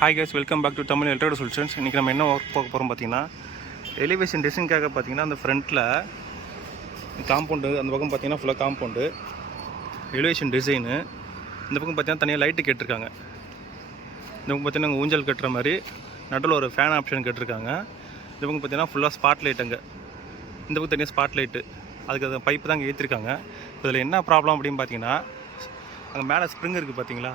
Hi guys welcome back to Tamil எல்ட்ரோட solutions இன்றைக்கி நம்ம என்ன ஒர்க் பார்க்க போகிறோம் பார்த்தீங்கன்னா எலிவேஷன் டிசைனுக்காக பார்த்தீங்கன்னா அந்த ஃப்ரண்ட்டில் காம்பவுண்டு அந்த பக்கம் பார்த்தீங்கன்னா ஃபுல்லாக காம்பவுண்டு எலிவேஷன் டிசைனு இந்த பக்கம் பார்த்தீங்கன்னா தனியாக லைட்டு கேட்டிருக்காங்க. இந்த பக்கம் பார்த்தீங்கன்னா ஊஞ்சல் கட்டுற மாதிரி நடுவில் ஒரு ஃபேன் ஆப்ஷன் கேட்டிருக்காங்க. இந்த பக்கம் பார்த்தீங்கன்னா ஃபுல்லாக ஸ்பாட் லைட் அங்கே. இந்த பக்கம் தனியாக ஸ்பாட் லைட்டு அதுக்கு அது பைப்பு தான் அங்கே ஏற்றிருக்காங்க இதில் என்ன ப்ராப்ளம் அப்படின்னு பார்த்தீங்கன்னா அங்கே மேலே ஸ்ப்ரிங் இருக்குது பார்த்தீங்களா?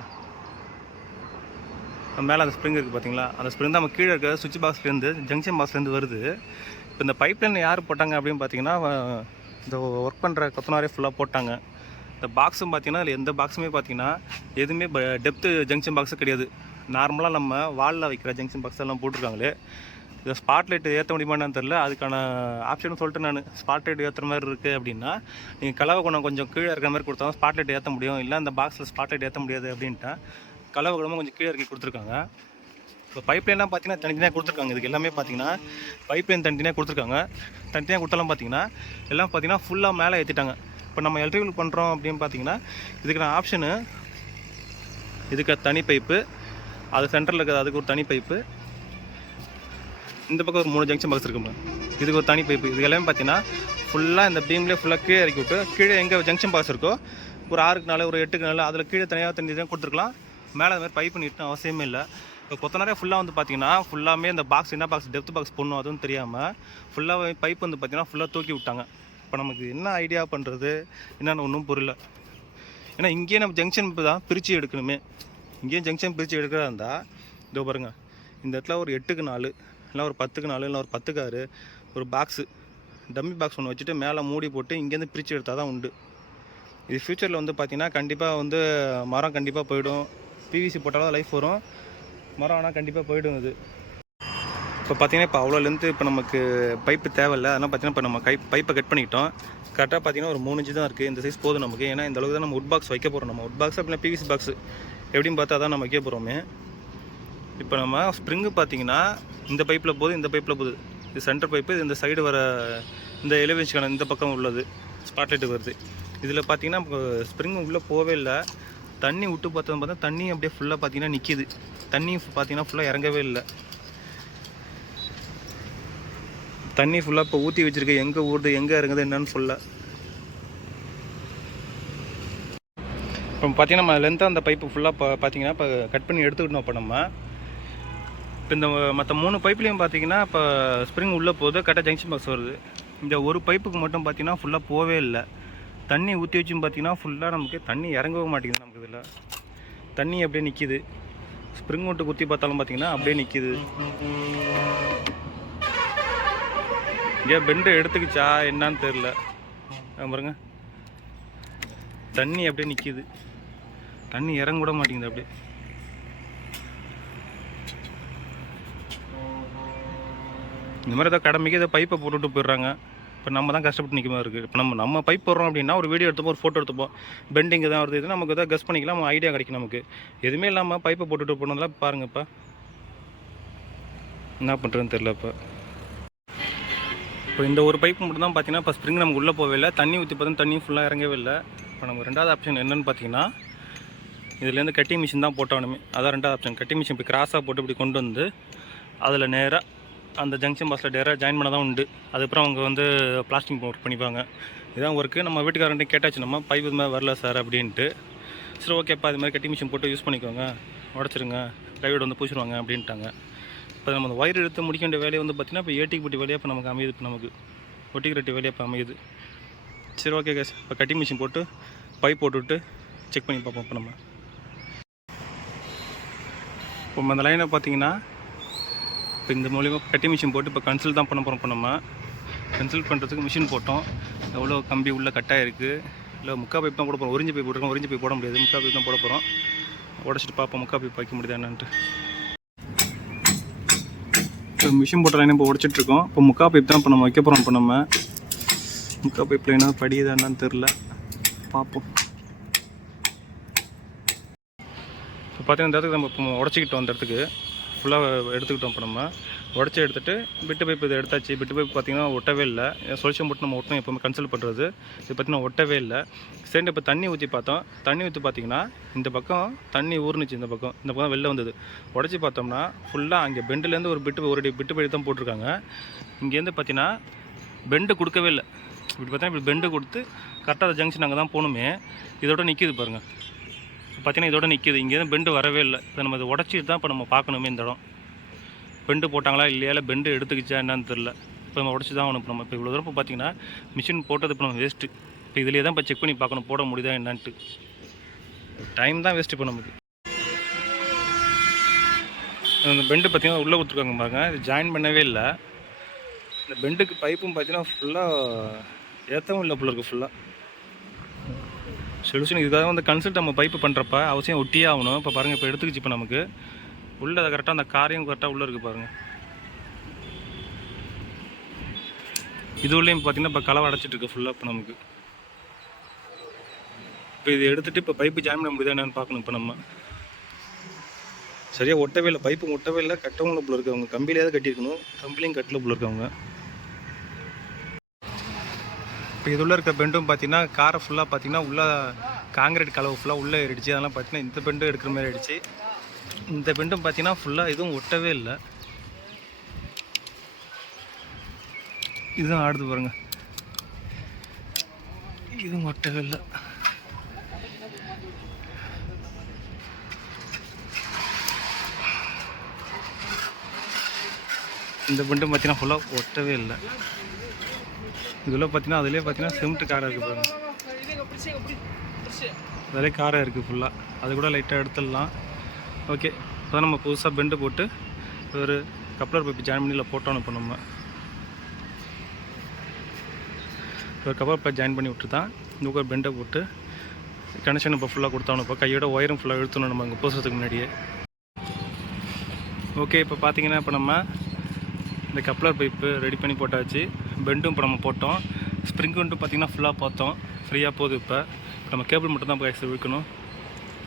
மேலே அந்த ஸ்ப்ரிங் இருக்குது பார்த்தீங்களா? அந்த ஸ்ப்ரிங் தான் நம்ம கீழே இருக்கிற சுவிட்ச் பாக்ஸ்லேருந்து ஜங்ஷன் பாக்ஸ்லேருந்து வருது. இப்போ இந்த பைப்லைன் யார் போட்டாங்க அப்படின்னு பார்த்தீங்கன்னா இந்த ஒர்க் பண்ணுற கொத்தனாரே ஃபுல்லாக போட்டாங்க. இந்த பாக்ஸும் பார்த்தீங்கன்னா அதில் எந்த பாக்ஸுமே பார்த்தீங்கன்னா எதுவுமே டெப்த்து ஜங்ஷன் பாக்ஸு கிடையாது. நார்மலாக நம்ம வாலில் வைக்கிற ஜங்ஷன் பாக்ஸ் எல்லாம் போட்டிருக்காங்களே. இதை ஸ்பாட் லைட் ஏற்ற முடியுமான்னு தெரில அதுக்கான ஆப்ஷன் சொல்லிட்டு நான். ஸ்பாட் லைட் ஏற்றுற மாதிரி இருக்குது அப்படின்னா நீங்கள் கலவை குணம் கொஞ்சம் கீழே இருக்கிற மாதிரி கொடுத்தா ஸ்பாட் லைட் ஏற்ற முடியும். இல்லை அந்த பாக்ஸில் ஸ்பாட் லைட் ஏற்ற முடியாது அப்படின்ட்டா கலவை குணமும் கொஞ்சம் கீழே இறக்கி கொடுத்துருக்காங்க. இப்போ பைப் லைன்லாம் பார்த்தீங்கன்னா தனித்தனியாக கொடுத்துருக்காங்க. இதுக்கு எல்லாமே பார்த்தீங்கன்னா பைப் லைன் தனித்தனியாக கொடுத்துருக்காங்க. தனித்தனியாக கொடுத்தாலும் பார்த்தீங்கன்னா எல்லாம் பார்த்தீங்கன்னா ஃபுல்லாக மேலே ஏற்றிட்டாங்க இப்போ நம்ம எலக்ட்ரிக்கல் பண்ணுறோம் அப்படின்னு பார்த்தீங்கன்னா இதுக்கான ஆப்ஷனு இதுக்கு தனி பைப்பு அது சென்டரில் இருக்கிறது அதுக்கு ஒரு தனி பைப்பு இந்த பக்கம் ஒரு மூணு ஜங்ஷன் பாக்ஸ் இருக்குங்க. இதுக்கு ஒரு தனி பைப்பு இது எல்லாமே பார்த்தீங்கன்னா ஃபுல்லாக இந்த பீம்லேயே ஃபுல்லாக கீழே இறக்கி விட்டு கீழே எங்கே ஜங்ஷன் பாக்ஸ் இருக்கோ ஒரு ஆறுக்கு நாலு ஒரு எட்டுக்கு நாலு அதில் கீழே தனியாக தனி தனியாக கொடுத்துருக்கலாம். மேலே அது மாதிரி பைப் நீட்டும் அவசியமே இல்லை. இப்போ கொத்தனாரே ஃபுல்லாக வந்து பார்த்தீங்கன்னா ஃபுல்லாமே இந்த பாக்ஸ் என்ன பாக்ஸ் டெப்த் பாக்ஸ் போடணும் அதுவும் தெரியாமல் ஃபுல்லாக பைப் வந்து பார்த்தீங்கன்னா ஃபுல்லாக தூக்கி விட்டாங்க. இப்போ நமக்கு என்ன ஐடியா பண்ணுறது என்னென்னு ஒன்றும் புரியல. ஏன்னா இங்கேயே நம்ம ஜங்ஷன் தான் பிரித்து எடுக்கணுமே. இங்கேயும் ஜங்ஷன் பிரித்து எடுக்கிறதா இருந்தால் இதோ பாருங்கள் இந்த இடத்துல ஒரு எட்டுக்கு நாலு இல்லை ஒரு பத்துக்கு நாலு இல்லை ஒரு பத்துக்கு ஆறு ஒரு பாக்ஸு டம்மி பாக்ஸ் ஒன்று வச்சுட்டு மேலே மூடி போட்டு இங்கேருந்து பிரித்து எடுத்தால் தான் உண்டு. இது ஃப்யூச்சரில் வந்து பார்த்திங்கன்னா கண்டிப்பாக வந்து மரம் கண்டிப்பாக போயிடும். பிவிசி போட்டாலும் லைஃப் வரும். மரம் ஆனால் கண்டிப்பாக போயிடும் அது. இப்போ பார்த்தீங்கன்னா இப்போ அவ்வளோ லென்த்து இப்போ நமக்கு பைப்பு தேவையில்ல. அதெல்லாம் பார்த்தீங்கன்னா இப்போ நம்ம கை பைப்பை கட் பண்ணிக்கிட்டோம். கரெக்டாக பார்த்தீங்கன்னா ஒரு மூணு இன்ச்சு தான் இருக்குது இந்த சைஸ் போதும் நமக்கு. ஏன்னா இந்த அளவுக்கு தான் நம்ம உட் பாக்ஸ் வைக்க போகிறோம் நம்ம. உட் பாக்ஸ் அப்படின்னா பிவிசி பாக்ஸ் எப்படின்னு பார்த்தா தான் நம்ம வைக்க போகிறோமே இப்போ நம்ம ஸ்ப்ரிங்கு பார்த்தீங்கன்னா இந்த பைப்பில் போகுது இந்த பைப்பில் போகுது. இது சென்டர் பைப்பு இது இந்த சைடு வர இந்த எலிவேஷன் இந்த பக்கம் உள்ளது. ஸ்பாட்லைட்டு வருது. இதில் பார்த்தீங்கன்னா ஸ்ப்ரிங் உள்ளே போவே இல்லை. தண்ணி விட்டு பார்த்தது பார்த்தா தண்ணி அப்படியே ஃபுல்லாக பார்த்தீங்கன்னா நிற்கிது தண்ணி பார்த்தீங்கன்னா ஃபுல்லாக இறங்கவே இல்லை. தண்ணி ஃபுல்லாக இப்போ ஊற்றி வச்சுருக்கு. எங்கே ஊறுது எங்கே இறங்குது என்னன்னு ஃபுல்லாக இப்போ பார்த்தீங்கன்னா நம்ம லென்த்தாக அந்த பைப்பு ஃபுல்லாக இப்போ பார்த்தீங்கன்னா இப்போ கட் பண்ணி எடுத்துக்கிட்டோம் இப்போ நம்ம. இப்போ இந்த மற்ற மூணு பைப்லேயும் பார்த்தீங்கன்னா இப்போ ஸ்ப்ரிங் உள்ளே போகுது கரெக்டாக ஜங்ஷன் பாக்ஸ் வருது. இந்த ஒரு பைப்புக்கு மட்டும் பார்த்தீங்கன்னா ஃபுல்லாக போவே இல்லை. தண்ணி ஊற்றி வச்சும் பார்த்தீங்கன்னா ஃபுல்லாக நமக்கு தண்ணி இறங்கவே மாட்டேங்குது நமக்கு இதில். தண்ணி அப்படியே நிற்கிது ஸ்ப்ரிங் ஒட்டு குத்தி பார்த்தாலும் பார்த்தீங்கன்னா அப்படியே நிற்கிது இங்கே பெண்டு எடுத்துக்கிச்சா என்னன்னு தெரில பாருங்க. தண்ணி அப்படியே நிற்கிது தண்ணி இறங்க கூட மாட்டேங்குது அப்படியே. இந்த மாதிரி ஏதாவது கடமைக்கு ஏதோ பைப்பை போட்டுட்டு போயிடுறாங்க. இப்போ நம்ம தான் கஷ்டப்பட்டு நிற்க மாதிரி இருக்குது இப்போ நம்ம நம்ம பைப் போடுறோம் அப்படின்னா ஒரு வீடியோ எடுத்துப்போம் ஒரு ஃபோட்டோ எடுத்துப்போம். பெண்டிங் தான் வருது இது நமக்கு எதாவது கஸ் பண்ணிக்கலாம் நம்ம ஐடியா கிடைக்கும் நமக்கு. எதுவுமே இல்லாமல் பைப்பை போட்டுட்டு போனதெல்லாம் பாருங்கப்பா. என்ன பண்ணுறதுன்னு தெரிலப்பா இப்போ இப்போ இந்த ஒரு பைப் மட்டும் தான் பார்த்தீங்கன்னா இப்போ ஸ்ப்ரிங் நமக்கு உள்ளே போகவே இல்லை. தண்ணி ஊற்றி பார்த்தா தண்ணி ஃபுல்லாக இறங்கவே இல்லை. இப்போ நம்ம ரெண்டாவது ஆப்ஷன் என்னென்னு பார்த்தீங்கன்னா இதுலேருந்து கட்டிங் மிஷின் தான் போட்டோனுமே அதான் ரெண்டாவது ஆப்ஷன் கட்டிங் மிஷின் இப்போ கிராஸாக போட்டு இப்படி கொண்டு வந்து அதில் நேராக அந்த ஜங்ஷன் பாக்ஸில் டேராக ஜாயின் பண்ண தான் உண்டு. அதுக்கப்புறம் அவங்க வந்து பிளாஸ்டிக் ஒர்க் பண்ணிப்பாங்க. இதான் ஒர்க்கு நம்ம வீட்டுக்காரன்ட்டு கேட்டாச்சு நம்ம பைப் இது மாதிரி வரல சார் அப்படின்ட்டு. சரி ஓகேப்பா இது மாதிரி கட்டி மிஷின் போட்டு யூஸ் பண்ணிக்கோங்க. உடச்சிருங்க. ட்ரைவர் வந்து பூச்சிடுவாங்க அப்படின்ட்டாங்க. இப்போ நம்ம அந்த ஒயர் எடுத்து முடிக்க வேண்டிய வேலையை வந்து பார்த்திங்கன்னா இப்போ ஏடிக்கு பட்டி வேலையாக இப்போ நமக்கு அமையுது இப்போ நமக்கு. ஒட்டிக்கு ரெட்டி வேலையாக இப்போ அமையுது. சரி ஓகே கேஸ் இப்போ கட்டிங் மிஷின் போட்டு பைப் போட்டுவிட்டு செக் பண்ணி பார்ப்போம் இப்போ நம்ம. இப்போ அந்த லைனை பார்த்தீங்கன்னா இப்போ இந்த மூலிமா கட்டி மிஷின் போட்டு இப்போ கன்சல்ட் தான் பண்ண போகிறோம் இப்போ நம்ம. கன்சல்ட் பண்ணுறதுக்கு மிஷின் போட்டோம். எவ்வளோ கம்பி உள்ளே கட்டாக இருக்குது இல்லை முக்கா பைப் தான் போட போகிறோம் ஒரிஞ்சு பைப் போட்டுருக்கோம். ஒரிஞ்சு பைப் போட முடியாது. முக்கா பைப் தான் போட போகிறோம் உடச்சிட்டு பார்ப்போம் முக்கா பைப் வைக்க முடியுதா என்னன்ட்டு. இப்போ மிஷின் போட்ட லைனை இப்போ உடச்சிட்ருக்கோம் இப்போ முக்கா பைப் தான் இப்போ நம்ம வைக்க போகிறோம் இப்போ நம்ம முக்கா பைப் என்ன படியுதா என்னன்னு தெரில பார்ப்போம். இப்போ பார்த்தீங்கன்னா இந்த இடத்துக்கு நம்ம இப்போ உடச்சிக்கிட்டோம் அந்த இடத்துக்கு. ஃபுல்லாக எடுத்துக்கிட்டோம் இப்போ நம்ம. உடச்சி எடுத்துட்டு பிட்டு பைப் இதை எடுத்தாச்சு. பிட்டு பைப் பார்த்தீங்கன்னா ஒட்டவே இல்லை. சொல்யூஷன் போட்டு நம்ம ஒட்டணும் எப்போவுமே கன்சல்ட் பண்ணுறது இது பார்த்தீங்கன்னா ஒட்டவே இல்லை. சரி இப்போ தண்ணி ஊற்றி பார்த்தோம். தண்ணி ஊற்றி பார்த்திங்கன்னா இந்த பக்கம் தண்ணி ஊறுனுச்சு இந்த பக்கம். இந்த பக்கம் வெளில வந்தது. உடச்சி பார்த்தோம்னா ஃபுல்லாக அங்கே பெண்டுலேருந்து ஒரு பிட்டு ஒரு பிட்டு பைப் தான் போட்டிருக்காங்க. இங்கேருந்து பார்த்தீங்கன்னா பெண்டு கொடுக்கவே இல்லை. இப்படி பார்த்தீங்கன்னா இப்படி பெண்டு கொடுத்து கரெக்டாக அந்த ஜங்ஷன் அங்கே தான் போகணுமே. இதோட நிற்கிது பாருங்கள் பார்த்தீங்கன்னா இதோட நிற்கிது இங்கேருந்து பெண்டு வரவே இல்லை. இதை நம்ம இதை உடச்சிட்டு தான் இப்போ நம்ம பார்க்கணுமே இந்த இடம். பெண்டு போட்டாங்களா இல்லையா? இல்லை பெண்டு எடுத்துக்கிச்சா என்னன்னு தெரில இப்போ நம்ம உடச்சி தான் அனுப்பணும் இப்போ இவ்வளோ தூரம் இப்போ பார்த்தீங்கன்னா மிஷின் போட்டது இப்போ நம்ம வேஸ்ட்டு இப்போ இதுலேயே தான் இப்போ செக் பண்ணி பார்க்கணும். போட முடியுதா என்னான்ட்டு. டைம் தான் வேஸ்ட்டு இப்போ நமக்கு. இந்த பெண்டு பார்த்தீங்கன்னா உள்ளே கொடுத்துருக்காங்க பாருங்க. இது ஜாயின் பண்ணவே இல்லை. இந்த பெண்டுக்கு பைப்பும் பார்த்தீங்கன்னா ஃபுல்லாக ஏற்றவும் இல்லை போல இருக்குது ஃபுல்லாக சொல்யூஷன் இதுக்காக வந்து கன்சல்ட் நம்ம பைப்பு பண்ணுறப்ப அவசியம் ஒட்டியே ஆகணும். இப்போ பாருங்கள் இப்போ எடுத்துக்கிச்சு இப்போ நமக்கு. உள்ளே அதை கரெக்டாக அந்த காரையும் கரெக்டாக உள்ளே இருக்குது பாருங்கள் இது உள்ளேயும் பார்த்தீங்கன்னா இப்போ கலவை அடைச்சிட்டு இருக்கு ஃபுல்லாக இப்போ நமக்கு. இப்போ இது எடுத்துகிட்டு இப்போ பைப்பு ஜாயின் பண்ண முடியுதா என்னென்னு பார்க்கணும் இப்போ நம்ம. சரியாக ஒட்டவே இல்லை பைப்பு ஒட்டவே இல்லை கட்டவும் இல்லை போல இருக்கு அவங்க கம்பியிலேயாவது கட்டியிருக்கணும். கம்பிலையும் கட்டில் போல இருக்கவங்க. இப்போ இது உள்ள இருக்க பெண்டும் பார்த்தீங்கன்னா காரை ஃபுல்லாக பார்த்தீங்கன்னா உள்ள காங்கிரீட் கலவை ஃபுல்லாக உள்ளே ஏறிடுச்சு. அதெல்லாம் பார்த்தீங்கன்னா இந்த பெண்டும் எடுக்கிற மாதிரி ஆயிடுச்சு. இந்த பெண்டும் பார்த்தீங்கன்னா ஃபுல்லாக எதுவும் ஒட்டவே இல்லை. இதுவும் ஆடுது பாருங்க. இதுவும் ஒட்டவே இல்லை. இந்த பெண்டும் பார்த்தீங்கன்னா ஃபுல்லாக ஒட்டவே இல்லை. இதில் பார்த்தீங்கன்னா அதுலேயே பார்த்தீங்கன்னா சிமெண்ட் காரை இருக்குது பாருங்க. அதிலே காரை இருக்குது ஃபுல்லாக அது கூட லைட்டாக எடுத்துடலாம். ஓகே இப்போ நம்ம புதுசாக பெண்டு போட்டு ஒரு கப்ளர் பைப் ஜாயின் பண்ணியில் போட்டோம் இப்போ நம்ம. ஒரு கப்பர் பைப் ஜாயின் பண்ணி விட்டு தான் இங்கே ஒரு பெண்டை போட்டு கனெக்ஷன் இப்போ ஃபுல்லாக கொடுத்தாலும் இப்போ கையோட ஒயரும் ஃபுல்லாக இழுத்தணும் நம்ம இங்கே பூசுறதுக்கு முன்னாடியே. ஓகே இப்போ பார்த்தீங்கன்னா இப்போ நம்ம இந்த கப்ளர் பைப்பு ரெடி பண்ணி போட்டாச்சு. பெண்டும் இப்போ நம்ம போட்டோம். ஸ்ப்ரிங் வந்துட்டு பார்த்தீங்கன்னா ஃபுல்லாக பார்த்தோம். ஃப்ரீயாக போகுது இப்போ. இப்போ நம்ம கேபிள் மட்டும் தான் இப்போ விற்கணும்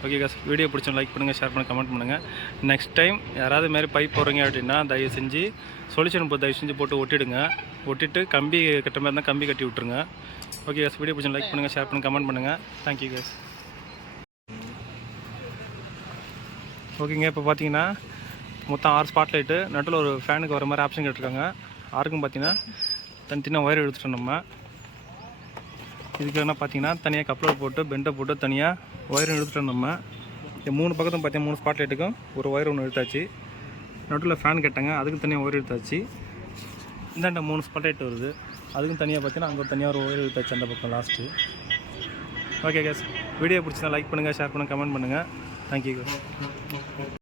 ஓகே காஸ் வீடியோ பிடிச்சோம் லைக் பண்ணுங்கள் ஷேர் பண்ணுங்கள் கமெண்ட் பண்ணுங்கள் நெக்ஸ்ட் டைம் யாராவது மாரி பைப் போடுறீங்க அப்படின்னா தயவு செஞ்சு சொல்யூஷன் இப்போ தயவு செஞ்சு போட்டு ஒட்டிடுங்க. ஒட்டிட்டு கம்பி கட்ட மாதிரி இருந்தால் கம்பி கட்டி விட்ருங்க ஓகே காஸ் வீடியோ பிடிச்சோம் லைக் பண்ணுங்கள் ஷேர் பண்ணுங்கள் கமெண்ட் பண்ணுங்கள் தேங்க்யூ காஸ் ஓகேங்க இப்போ பார்த்தீங்கன்னா மொத்தம் ஆறு ஸ்பாட் லைட்டு நடுவில் ஒரு ஃபேனுக்கு வர மாதிரி ஆப்ஷன் கேட்டிருக்காங்க. ஆருக்கும் பார்த்தீங்கன்னா தனித்தனியாக ஒயர் எடுத்துட்டோம் நம்ம. இதுக்கு என்ன பார்த்தீங்கன்னா தனியாக கப்ளர் போட்டு பெண்டை போட்டு தனியாக ஒயரும் எடுத்துட்டோம் நம்ம. இந்த மூணு பக்கத்தும் பார்த்தீங்கன்னா மூணு ஸ்பாட் லைட்டுக்கும் ஒரு ஒயர் ஒன்று எடுத்தாச்சு நடுவில் ஃபேன் கேட்டாங்க அதுக்கும் தனியாக ஒயர் எடுத்தாச்சு இந்தாண்ட மூணு ஸ்பாட் லைட் வருது. அதுக்கும் தனியாக பார்த்தீங்கன்னா அங்கே ஒரு தனியாக ஒரு ஒயர் எடுத்தாச்சு அந்த பக்கம் லாஸ்ட்டு ஓகே கேஸ் வீடியோ பிடிச்சா லைக் பண்ணுங்கள் ஷேர் பண்ணுங்கள் கமெண்ட் பண்ணுங்கள் தேங்க்யூ